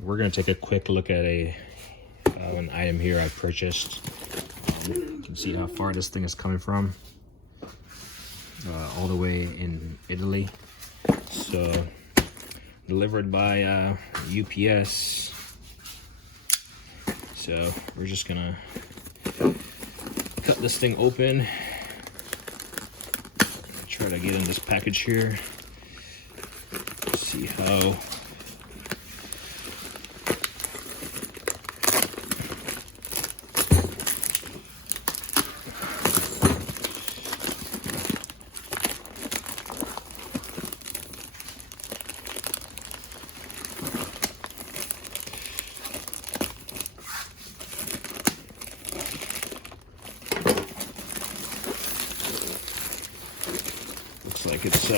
we're gonna take a quick look at an item here I purchased. You can see how far this thing is coming from, all the way in Italy. So delivered by UPS. So we're just gonna cut this thing open, try to get in this package here, see how looks like it's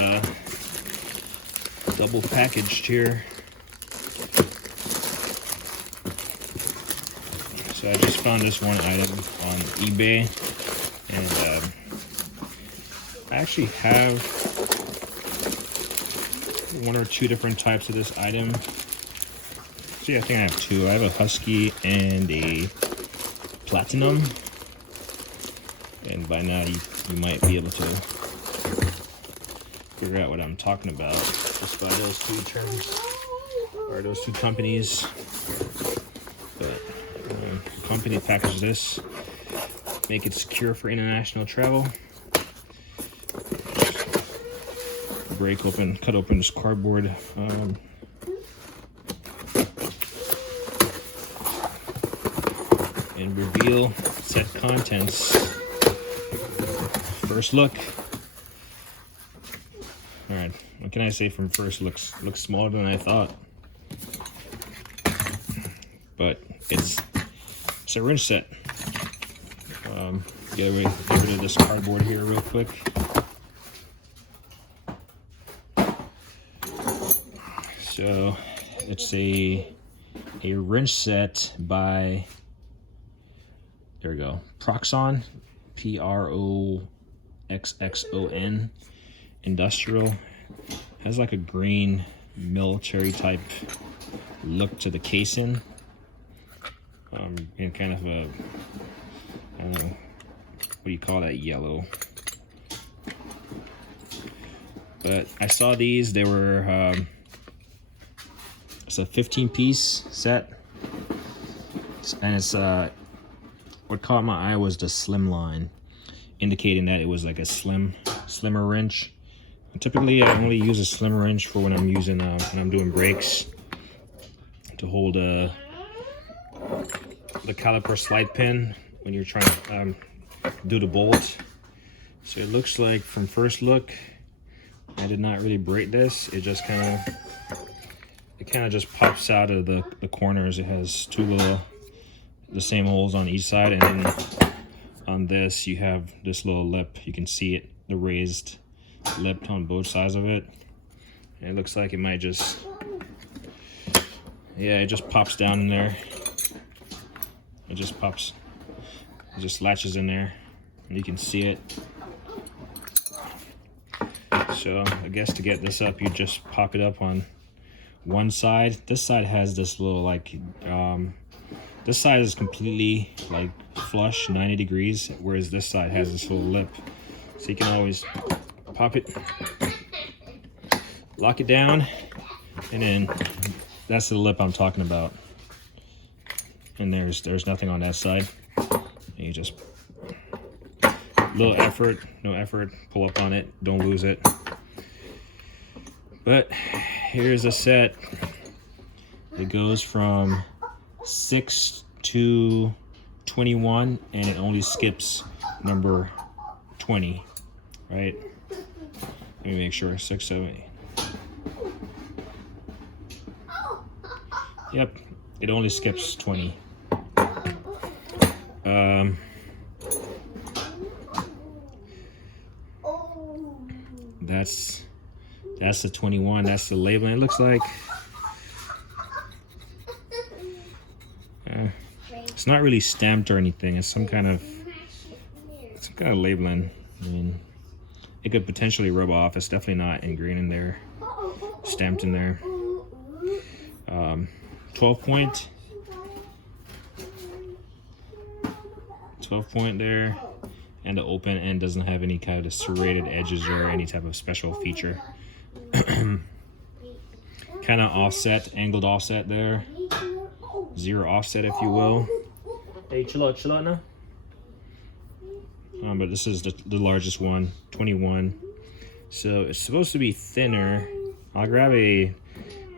double packaged here. So I just found this one item on eBay, and I actually have one or two different types of this item. See, I think I have two. I have a Husky and a Platinum, and by now you might be able to figure out what I'm talking about just by those two terms, or those two companies. But the company packages this, make it secure for international travel. Cut open this cardboard. And reveal set contents. First look. All right, what can I say from first looks? Looks smaller than I thought, but it's a wrench set. Get rid of this cardboard here real quick. So it's a wrench set by, there we go, Proxxon, Proxxon, industrial. Has like a green military type look to the casing, and kind of a, I don't know, what do you call that, yellow. But I saw these, they were it's a 15-piece set, and it's what caught my eye was the SlimLine, indicating that it was like a slimmer wrench. Typically, I only use a slim wrench for when I'm using when I'm doing brakes to hold the caliper slide pin when you're trying to do the bolt. So it looks like from first look, I did not really break this. It just kind of just pops out of the corners. It has the same holes on each side, and then on this you have this little lip. You can see it, the raised lip on both sides of it. And it looks like it might just, yeah, it just pops down in there. It just latches in there, and you can see it. So I guess to get this up, you just pop it up on one side. This side has this little like, this side is completely like flush, 90 degrees, whereas this side has this little lip. So you can always pop it, lock it down, and then that's the lip I'm talking about. And there's nothing on that side. And you just, little effort, no effort, pull up on it, don't lose it. But here's a set. It goes from 6 to 21, and it only skips number 20, right? Let me make sure, 6, 7, 8. Yep, it only skips 20. That's the 21. That's the label. It looks like it's not really stamped or anything. It's some kind of labeling. I mean, it could potentially rub off. It's definitely not ingrained in there, stamped in there. 12 point there, and the open end doesn't have any kind of serrated edges or any type of special feature. Kind of offset, angled offset there, zero offset if you will. Hey, chill out now. But this is the largest one, 21. So it's supposed to be thinner. I'll grab a,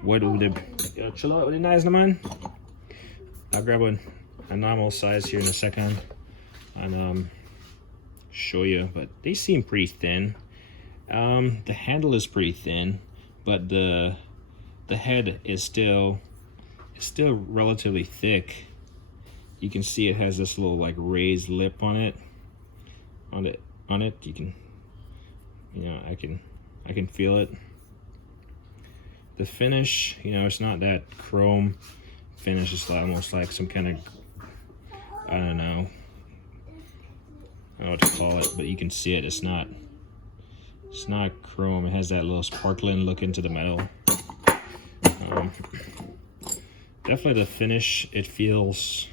what would it, chill out with the knives, man. I'll grab a normal size here in a second and show you, but they seem pretty thin. The handle is pretty thin, but the head is still relatively thick. You can see it has this little like raised lip on it. You can, I can feel it. The finish, it's not that chrome finish. It's almost like some kind of, I don't know what to call it, but you can see it. It's not chrome. It has that little sparkling look into the metal. Definitely the finish, it feels,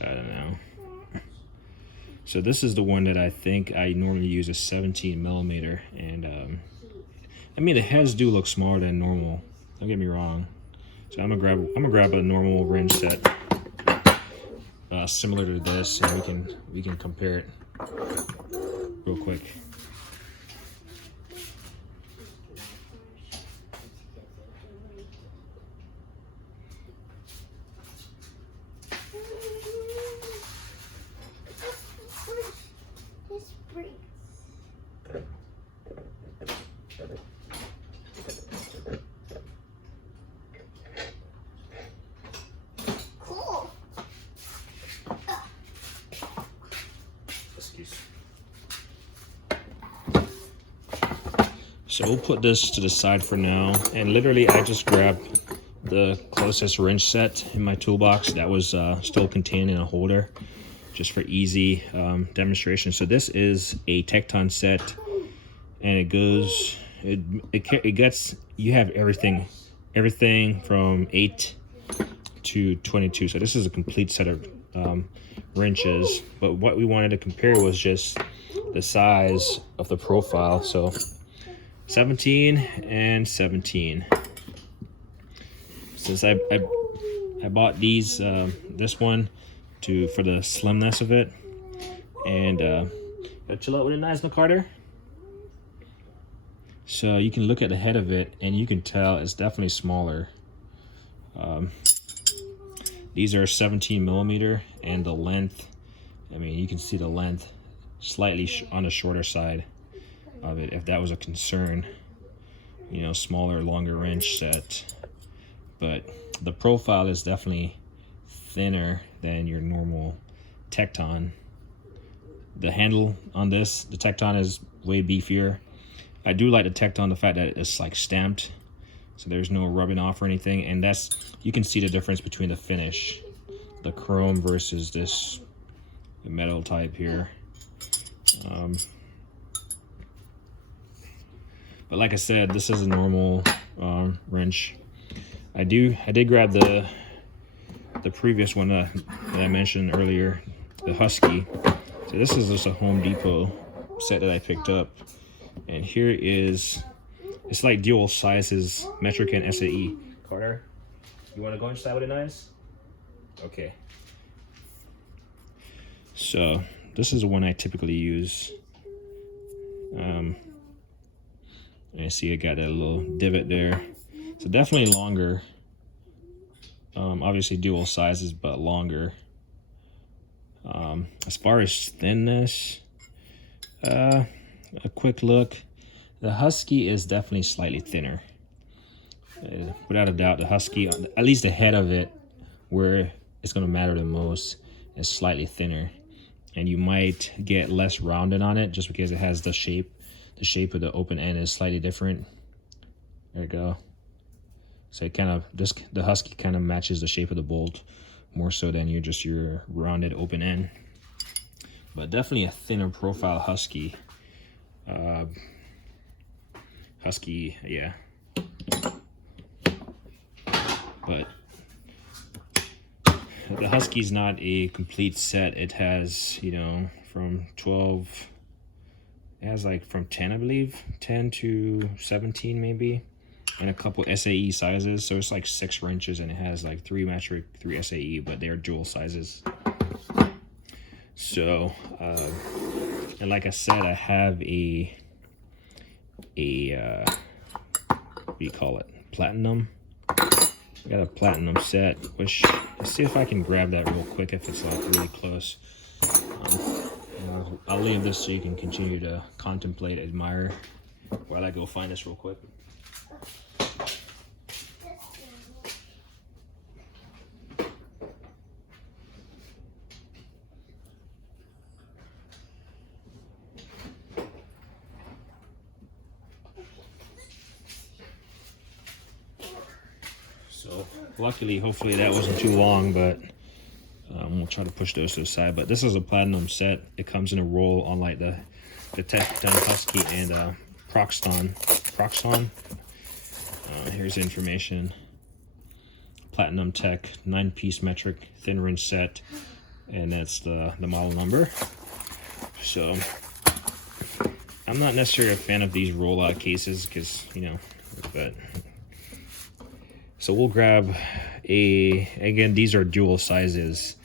I don't know. So this is the one that I think I normally use, a 17 millimeter, and I mean the heads do look smaller than normal. Don't get me wrong. So I'm gonna grab a normal wrench set, similar to this, and we can compare it real quick. So we'll put this to the side for now, and literally I just grabbed the closest wrench set in my toolbox that was still contained in a holder, just for easy demonstration. So this is a Tecton set, and it goes, it gets, you have everything from 8 to 22. So this is a complete set of wrenches, but what we wanted to compare was just the size of the profile. So 17 and 17. Since I bought these, this one for the slimness of it, and chill out with the knives, no Carter. So you can look at the head of it, and you can tell it's definitely smaller. These are 17 millimeter, and the length, I mean, you can see the length slightly on the shorter side of it, if that was a concern. Smaller, longer wrench set, but the profile is definitely thinner than your normal Tecton. The handle on this, the Tecton, is way beefier. I do like the Tecton, the fact that it's like stamped, so there's no rubbing off or anything, and you can see the difference between the finish, the chrome versus this metal type here. But like I said, this is a normal wrench. I did grab the previous one that I mentioned earlier, the Husky. So this is just a Home Depot set that I picked up, and here is, it's like dual sizes, metric and SAE. Carter, you want to go inside with the knives? Okay. So this is the one I typically use. I see I got that little divot there. So definitely longer. Obviously dual sizes, but longer. As far as thinness, a quick look. The Husky is definitely slightly thinner. Without a doubt, the Husky, at least the head of it, where it's going to matter the most, is slightly thinner. And you might get less rounded on it just because it has the shape. The shape of the open end is slightly different. There you go. So it kind of, the Husky kind of matches the shape of the bolt more so than your rounded open end. But definitely a thinner profile Husky. Husky, yeah. But the Husky's not a complete set. It has, you know, from 12, it has like from 10, I believe, 10 to 17 maybe, and a couple SAE sizes. So it's like 6 wrenches, and it has like 3 metric, 3 SAE, but they're dual sizes. So, and like I said, I have a what do you call it? Platinum. I got a platinum set, which, let's see if I can grab that real quick if it's like really close. I'll leave this so you can continue to contemplate, admire, while I go find this real quick. So luckily, hopefully that wasn't too long, but we'll try to push those to the side. But this is a platinum set. It comes in a roll, unlike the Tecton Husky and Proxxon. Here's the information. Platinum Tech 9-piece metric thin wrench set, and that's the model number. So I'm not necessarily a fan of these rollout cases because, you know, but so we'll grab again, these are dual sizes,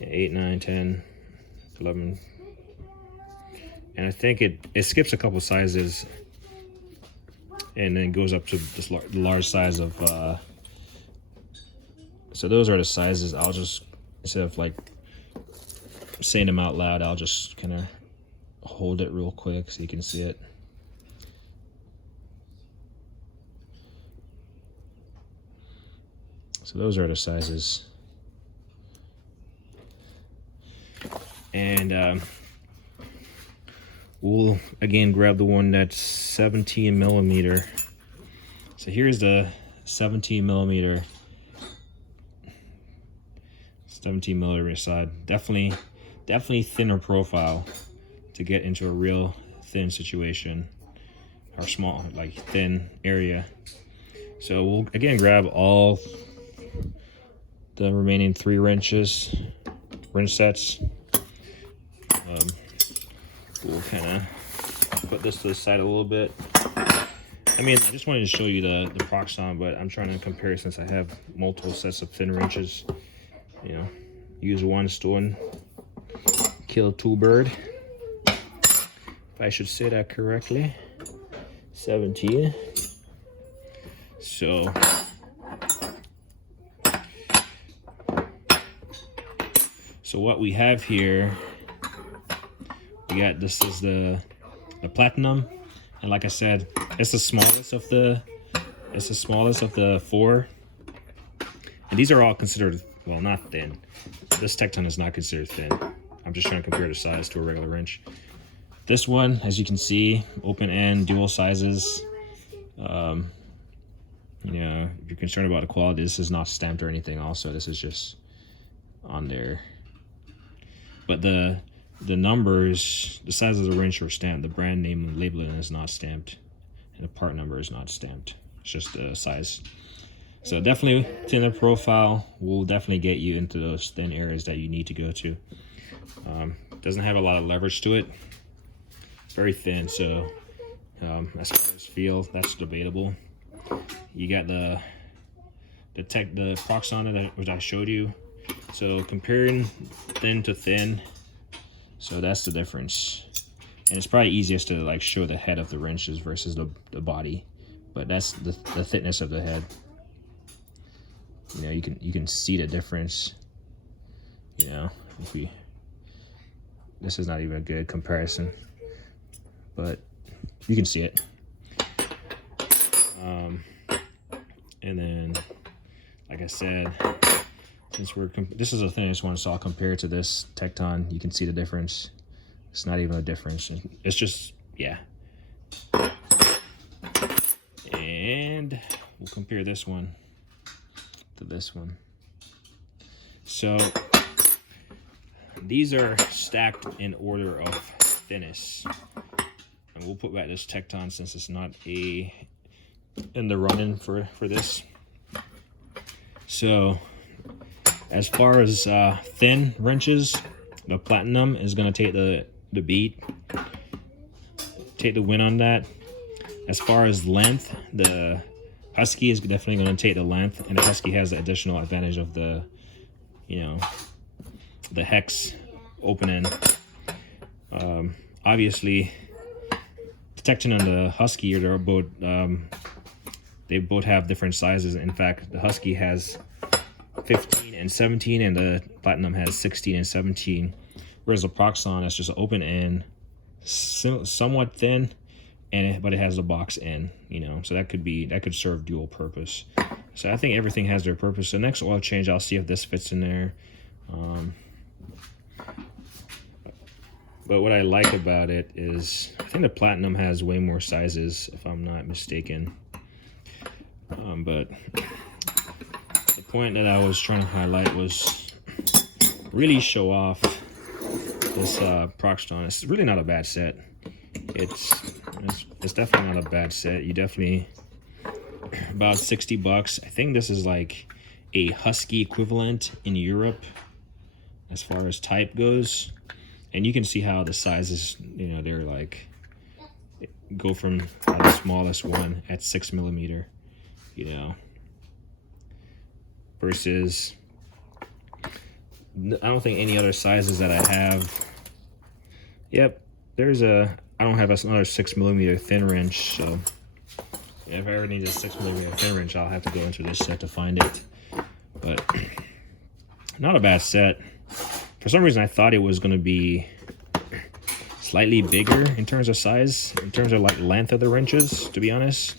8, 9, 10, 11, and I think it skips a couple sizes and then goes up to this large size of so those are the sizes. I'll just, instead of like saying them out loud, I'll just kind of hold it real quick so you can see it. So those are the sizes. And we'll again grab the one that's 17 millimeter. So here's the 17 millimeter side. Definitely thinner profile to get into a real thin situation, or small, like thin area. So we'll again grab all the remaining 3 wrench sets. We'll kind of put this to the side a little bit. I mean, I just wanted to show you the Proxxon, but I'm trying to compare since I have multiple sets of thin wrenches. You know, use one stone, kill 2 birds. If I should say that correctly. 17. So what we have here, we got, this is the platinum, and like I said, it's the smallest of the 4, and these are all considered, well, not thin. This Tecton is not considered thin. I'm just trying to compare the size to a regular wrench. This one, as you can see, open end, dual sizes. You know, if you're concerned about the quality, this is not stamped or anything. Also, this is just on there. But the numbers, the size of the wrench are stamped. The brand name and labeling is not stamped, and the part number is not stamped. It's just the size. So definitely thinner profile will definitely get you into those thin areas that you need to go to. Doesn't have a lot of leverage to it. Very thin, so as far as feel, that's debatable. You got the Proxxon which I showed you. So comparing thin to thin, so that's the difference. And it's probably easiest to like show the head of the wrenches versus the body, but that's the thickness of the head. You know, you can see the difference. You know, this is not even a good comparison, but you can see it. And then, like I said, since this is a thing I just want to saw compared to this Tecton, you can see the difference. It's not even a difference. It's just, yeah. And we'll compare this one to this one. So these are stacked in order of thinness. And we'll put back this Tecton since it's not in the running for this. So as far as thin wrenches, the Platinum is gonna take the beat, take the win on that. As far as length, the Husky is definitely gonna take the length, and the Husky has the additional advantage of the, you know, the hex opening. Obviously, the Tecton and the Husky are both they both have different sizes. In fact, the Husky has 15 and 17, and the Platinum has 16 and 17. Whereas the Proxxon is just open end, somewhat thin, but it has a box end, you know, so that could serve dual purpose. So I think everything has their purpose. The next oil change, I'll see if this fits in there. But what I like about it is, I think the Platinum has way more sizes, if I'm not mistaken. But the point that I was trying to highlight was really show off this Proxxon. It's really not a bad set. It's definitely not a bad set. You definitely, about 60 bucks. I think this is like a Husky equivalent in Europe as far as type goes. And you can see how the sizes, you know, they're like, go from the smallest one at 6mm, you know, versus, I don't think any other sizes that I have. Yep, there's a, I don't have another 6mm thin wrench, so if I ever need a 6mm thin wrench, I'll have to go into this set to find it. But not a bad set. For some reason, I thought it was going to be slightly bigger in terms of size, in terms of like length of the wrenches, to be honest.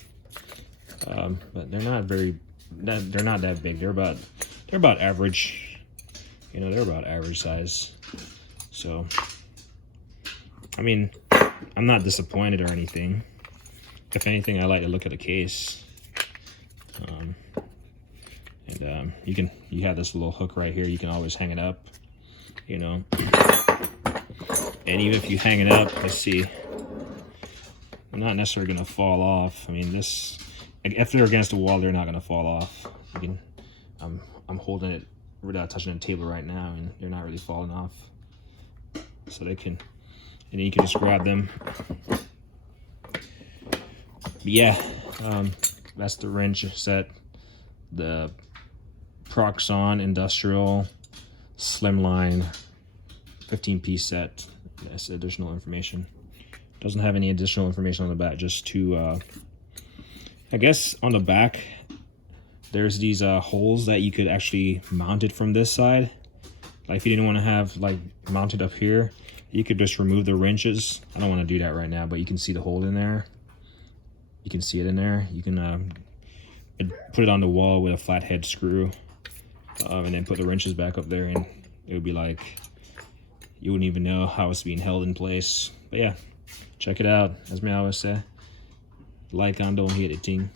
But they're not they're not that big. They're about average. You know, they're about average size. So, I mean, I'm not disappointed or anything. If anything, I like to look at the case. You have this little hook right here. You can always hang it up, you know. And even if you hang it up, let's see, they're not necessarily going to fall off. I mean, this, if they're against the wall, they're not going to fall off. You can, I'm holding it without touching the table right now, and they're not really falling off. So they can, and then you can just grab them. But yeah, that's the wrench set, the Proxxon Industrial SlimLine 15-piece set. That's additional information. Doesn't have any additional information on the back, just two, I guess on the back, there's these holes that you could actually mount it from this side. Like if you didn't want to have like mounted up here, you could just remove the wrenches. I don't want to do that right now, but you can see the hole in there. You can see it in there. You can put it on the wall with a flathead screw, and then put the wrenches back up there, and it would be like, you wouldn't even know how it's being held in place. But yeah, check it out. As me always say, like, and don't hit it, team.